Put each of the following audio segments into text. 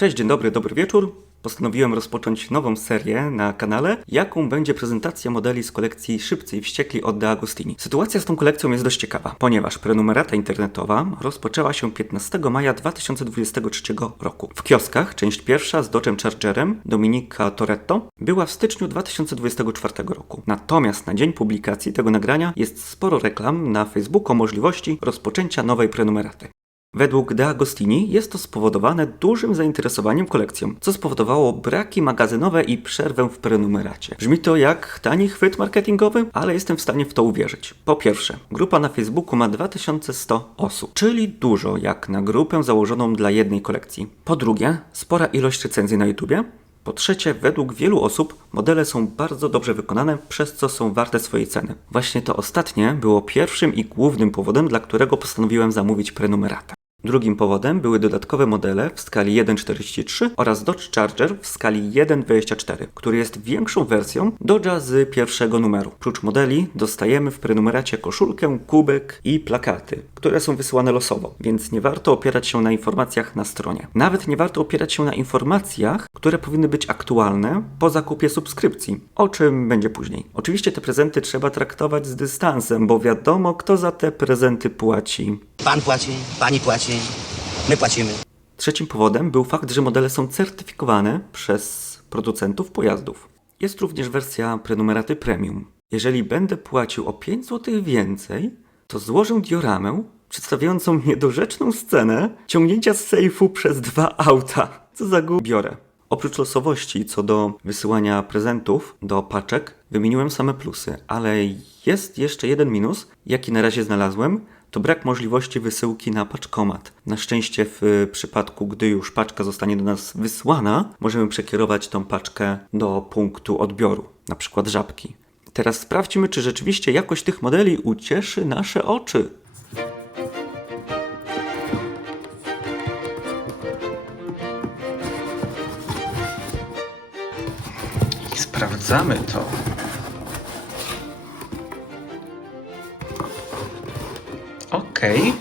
Cześć, dzień dobry, dobry wieczór. Postanowiłem rozpocząć nową serię na kanale, jaką będzie prezentacja modeli z kolekcji Szybcy i Wściekli od De Agostini. Sytuacja z tą kolekcją jest dość ciekawa, ponieważ prenumerata internetowa rozpoczęła się 15 maja 2023 roku. W kioskach część pierwsza z Dodge'em Chargerem Dominika Toretto była w styczniu 2024 roku. Natomiast na dzień publikacji tego nagrania jest sporo reklam na Facebooku o możliwości rozpoczęcia nowej prenumeraty. Według De Agostini jest to spowodowane dużym zainteresowaniem kolekcją, co spowodowało braki magazynowe i przerwę w prenumeracie. Brzmi to jak tani chwyt marketingowy, ale jestem w stanie w to uwierzyć. Po pierwsze, grupa na Facebooku ma 2100 osób, czyli dużo jak na grupę założoną dla jednej kolekcji. Po drugie, spora ilość recenzji na YouTubie, po trzecie, według wielu osób modele są bardzo dobrze wykonane, przez co są warte swojej ceny. Właśnie to ostatnie było pierwszym i głównym powodem, dla którego postanowiłem zamówić prenumeratę. Drugim powodem były dodatkowe modele w skali 1.43 oraz Dodge Charger w skali 1.24, który jest większą wersją Dodge'a z pierwszego numeru. Prócz modeli dostajemy w prenumeracie koszulkę, kubek i plakaty, które są wysyłane losowo, więc nie warto opierać się na informacjach na stronie. Nawet nie warto opierać się na informacjach, które powinny być aktualne po zakupie subskrypcji, o czym będzie później. Oczywiście te prezenty trzeba traktować z dystansem, bo wiadomo kto za te prezenty płaci. Pan płaci, pani płaci, my płacimy. Trzecim powodem był fakt, że modele są certyfikowane przez producentów pojazdów. Jest również wersja prenumeraty premium. Jeżeli będę płacił o 5 zł więcej, to złożę dioramę przedstawiającą niedorzeczną scenę ciągnięcia z sejfu przez dwa auta. Co za biorę. Oprócz losowości co do wysyłania prezentów do paczek, wymieniłem same plusy, ale jest jeszcze jeden minus, jaki na razie znalazłem, to brak możliwości wysyłki na paczkomat. Na szczęście w y, przypadku, gdy już paczka zostanie do nas wysłana, możemy przekierować tą paczkę do punktu odbioru, na przykład żabki. Teraz sprawdźmy, czy rzeczywiście jakość tych modeli ucieszy nasze oczy. I sprawdzamy to. Okej.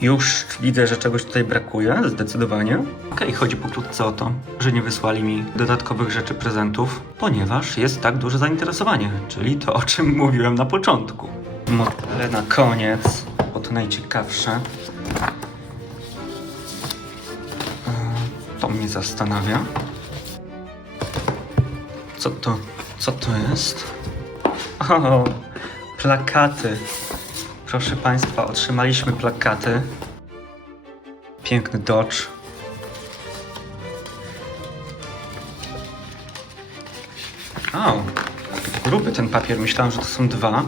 Już widzę, że czegoś tutaj brakuje, zdecydowanie. Okej, chodzi pokrótce o to, że nie wysłali mi dodatkowych rzeczy prezentów, ponieważ jest tak duże zainteresowanie, czyli to, o czym mówiłem na początku. Modele na koniec, bo to najciekawsze. E, To mnie zastanawia. Co to, co to jest? O, plakaty. Proszę Państwa, otrzymaliśmy plakaty. Piękny Dodge. O, gruby ten papier. Myślałem, że to są dwa.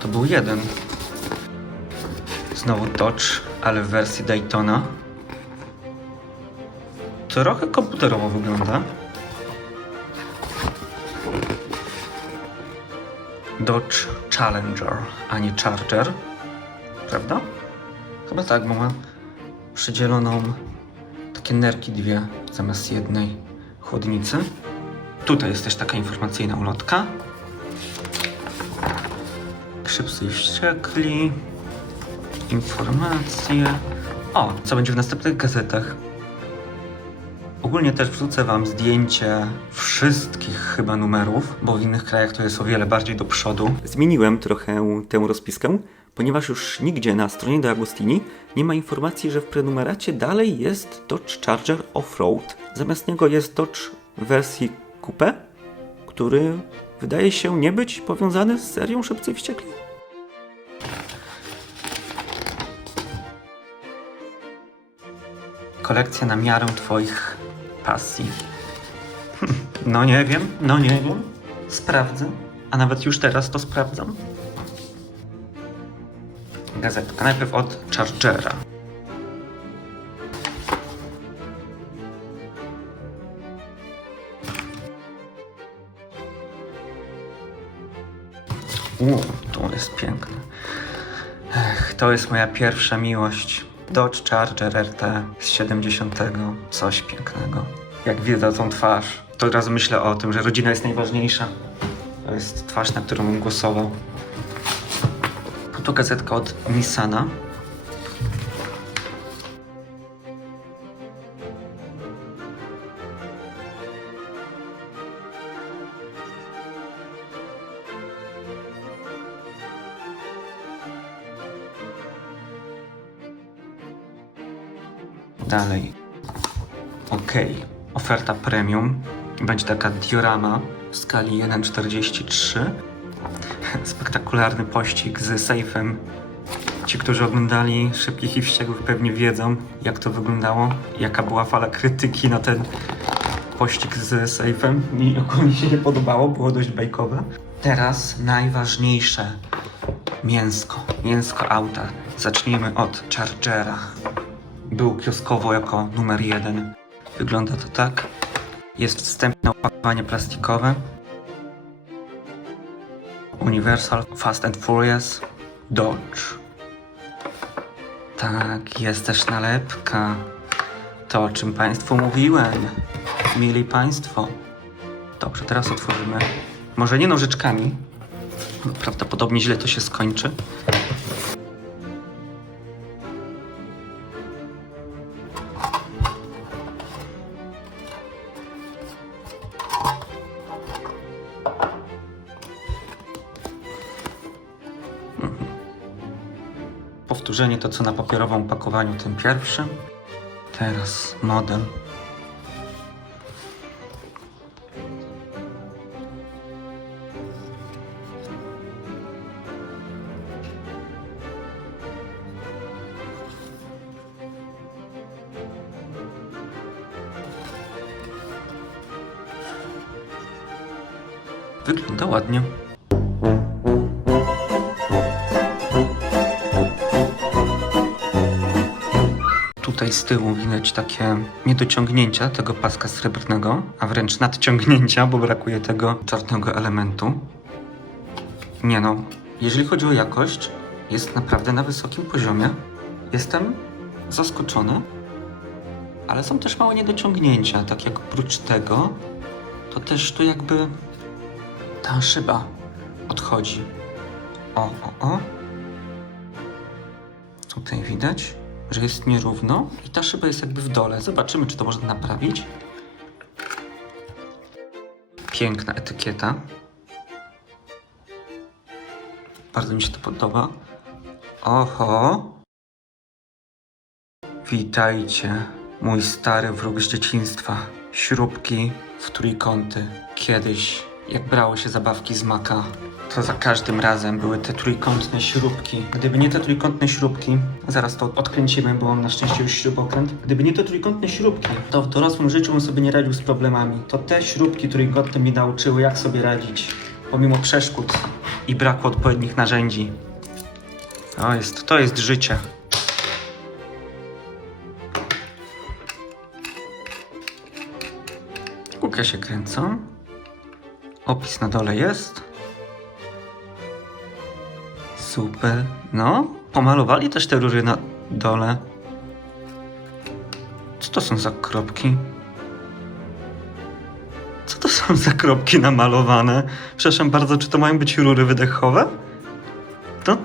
To był jeden. Znowu Dodge, ale w wersji Daytona. Trochę komputerowo wygląda. Dodge Challenger, a nie Charger. Prawda? Chyba tak, bo ma przydzieloną takie nerki dwie zamiast jednej chłodnicy. Tutaj jest też taka informacyjna ulotka. Szybcy i wściekli. Informacje. O, co będzie w następnych gazetach. Ogólnie też wrzucę Wam zdjęcie wszystkich chyba numerów, bo w innych krajach to jest o wiele bardziej do przodu. Zmieniłem trochę tę rozpiskę, ponieważ już nigdzie na stronie do Agostini nie ma informacji, że w prenumeracie dalej jest Dodge Charger Offroad. Zamiast niego jest Dodge w wersji Coupe, który wydaje się nie być powiązany z serią Szybcy Wściekli. Kolekcja na miarę Twoich pasji. Hm, No nie wiem, no nie wiem. Sprawdzę. A nawet już teraz to sprawdzam. Gazetka. Najpierw od Chargera. U, to jest piękne. Ech, to jest moja pierwsza miłość. Dodge Charger RT z 70. Coś pięknego. Jak widzę tą twarz, to od razu myślę o tym, że rodzina jest najważniejsza. To jest twarz, na którą bym głosował. To gazetka od Nissana. Dalej. Okej. Oferta premium. Będzie taka diorama w skali 1,43. Spektakularny pościg z sejfem. Ci, którzy oglądali Szybkich i Wściekłych pewnie wiedzą, jak to wyglądało, jaka była fala krytyki na ten pościg z sejfem. Mi ogólnie się nie podobało, było dość bajkowe. Teraz najważniejsze. Mięsko. Mięsko auta. Zacznijmy od Chargera. Był kioskowo jako numer jeden. Wygląda to tak. Jest wstępne opakowanie plastikowe. Universal Fast and Furious Dodge. Tak, jest też nalepka. To, o czym Państwu mówiłem. Mieli Państwo. Dobrze, teraz otworzymy. Może nie nożyczkami. Prawdopodobnie źle to się skończy. Powtórzenie to, co na papierowym pakowaniu tym pierwszym. Teraz model. Wygląda ładnie. Tutaj z tyłu widać takie niedociągnięcia tego paska srebrnego, a wręcz nadciągnięcia, bo brakuje tego czarnego elementu. Nie no, jeżeli chodzi o jakość, jest naprawdę na wysokim poziomie. Jestem zaskoczony, ale są też małe niedociągnięcia, tak jak oprócz tego, to też tu jakby ta szyba odchodzi. O, o, o. Tutaj widać, że jest nierówno i ta szyba jest jakby w dole. Zobaczymy, czy to można naprawić. Piękna etykieta. Bardzo mi się to podoba. Oho. Witajcie, mój stary wróg z dzieciństwa. Śrubki w trójkąty. Kiedyś, jak brało się zabawki z maka, to za każdym razem były te trójkątne śrubki. Gdyby nie te trójkątne śrubki, zaraz to odkręcimy, bo mam na szczęście już śrubokręt. Gdyby nie te trójkątne śrubki, to w dorosłym życiu bym sobie nie radził z problemami. To te śrubki trójkątne mi nauczyły, jak sobie radzić, pomimo przeszkód i braku odpowiednich narzędzi. To jest, to jest życie. Kółka się kręcą. Opis na dole jest. Super. No, pomalowali też te rury na dole. Co to są za kropki? Co to są za kropki namalowane? Przepraszam bardzo, czy to mają być rury wydechowe? To,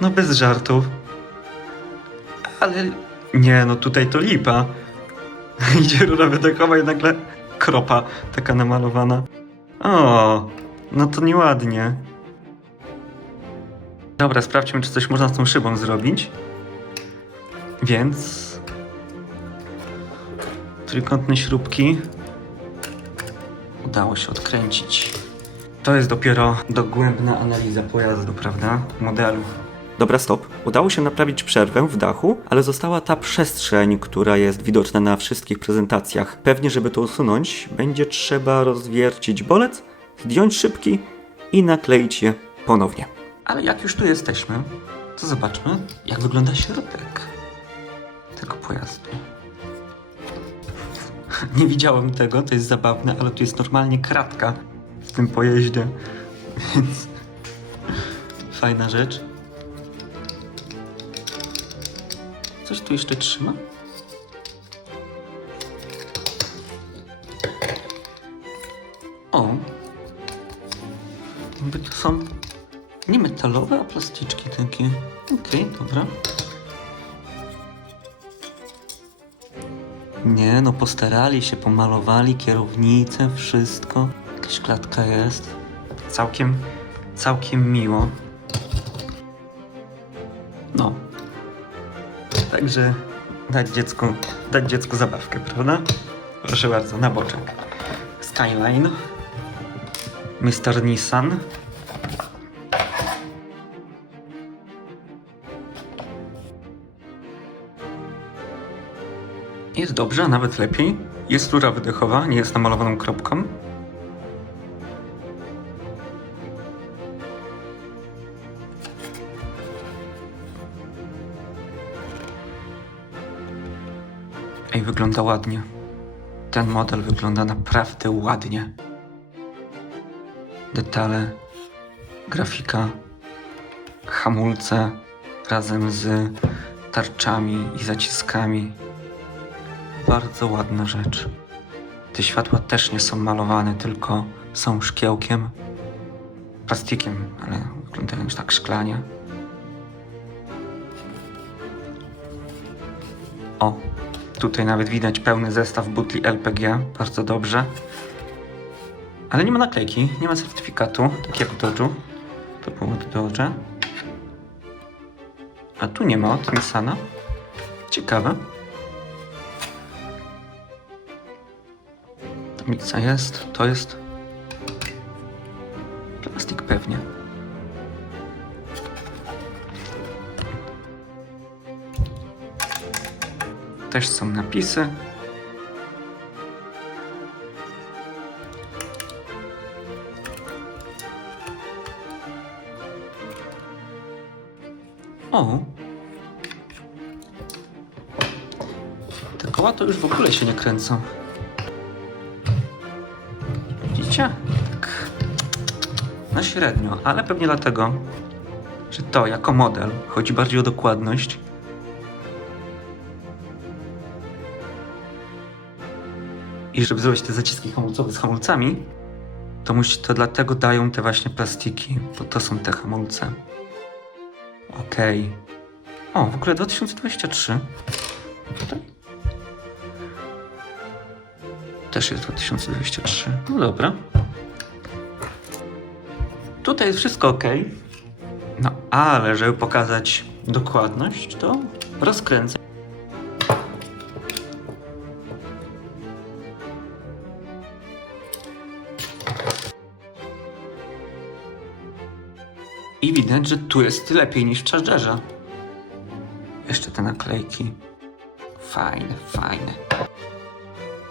no bez żartów. Ale nie, no tutaj to lipa. Idzie rura wydechowa i nagle kropa taka namalowana. O, no to nieładnie. Dobra, sprawdźmy, czy coś można z tą szybą zrobić. Więc... Trójkątne śrubki udało się odkręcić. To jest dopiero dogłębna analiza pojazdu, prawda? Modelu. Dobra, stop. Udało się naprawić przerwę w dachu, ale została ta przestrzeń, która jest widoczna na wszystkich prezentacjach. Pewnie, żeby to usunąć, będzie trzeba rozwiercić bolec, zdjąć szybki i nakleić je ponownie. Ale jak już tu jesteśmy, to zobaczmy, jak wygląda środek tego pojazdu. Nie widziałem tego, to jest zabawne, ale tu jest normalnie kratka w tym pojeździe, więc fajna rzecz. Coś tu jeszcze trzyma? O! Jakby to są nie metalowe, a plastyczki takie. Okej, dobra. Nie, no postarali się, pomalowali kierownicę, wszystko. Jakaś klatka jest. Całkiem, całkiem miło. Także dać dziecku, dać dziecku zabawkę, prawda? Proszę bardzo, na boczek. Skyline. Mr. Nissan. Jest dobrze, a nawet lepiej. Jest rura wydechowa, nie jest namalowaną kropką. Wygląda ładnie. Ten model wygląda naprawdę ładnie. Detale, grafika, hamulce razem z tarczami i zaciskami. Bardzo ładna rzecz. Te światła też nie są malowane, tylko są szkiełkiem, plastikiem, ale wyglądają już tak szklanie. O, tutaj nawet widać pełny zestaw butli LPG, bardzo dobrze. Ale nie ma naklejki, nie ma certyfikatu, tak jak w Dodge'u. To od Dodge'a. A tu nie ma od Nissana. Ciekawe. Tablica jest, to jest Też są napisy. O! Te koła to już w ogóle się nie kręcą. Widzicie? Tak. Na średnio, ale pewnie dlatego, że to jako model chodzi bardziej o dokładność. I żeby zrobić te zaciski hamulcowe z hamulcami, to musi, to dlatego dają te właśnie plastiki, bo to są te hamulce. Okej. O, w ogóle 2023. Tutaj. Też jest 2023. No dobra. Tutaj jest wszystko ok. No ale żeby pokazać dokładność, to rozkręcę. I widać, że tu jest lepiej niż w Chargerze. Jeszcze te naklejki. Fajne, fajne.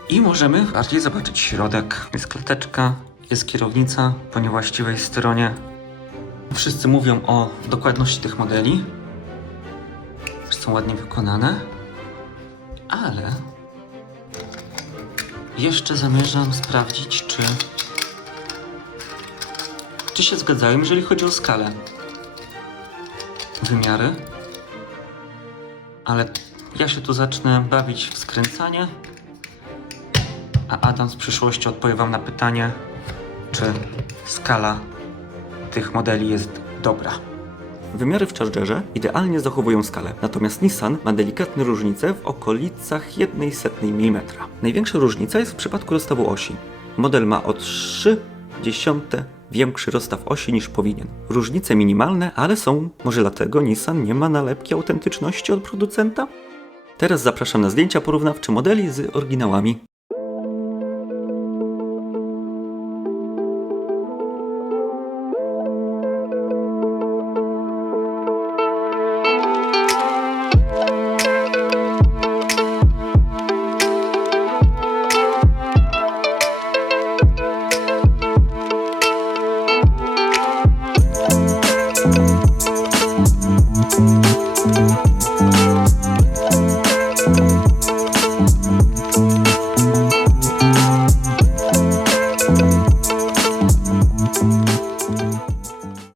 I możemy bardziej zobaczyć środek. Jest klateczka, jest kierownica po niewłaściwej stronie. Wszyscy mówią o dokładności tych modeli. Są ładnie wykonane. Ale jeszcze zamierzam sprawdzić, czy czy się zgadzają, jeżeli chodzi o skalę. Wymiary. Ale ja się tu zacznę bawić w skręcanie, a Adam z przyszłości odpowie Wam na pytanie, czy skala tych modeli jest dobra. Wymiary w Chargerze idealnie zachowują skalę, natomiast Nissan ma delikatne różnice w okolicach 1 setnej mm. Największa różnica jest w przypadku rozstawu osi. Model ma o 3 dziesiąte większy rozstaw osi niż powinien. Różnice minimalne, ale są. Może dlatego Nissan nie ma nalepki autentyczności od producenta? Teraz zapraszam na zdjęcia porównawcze modeli z oryginałami.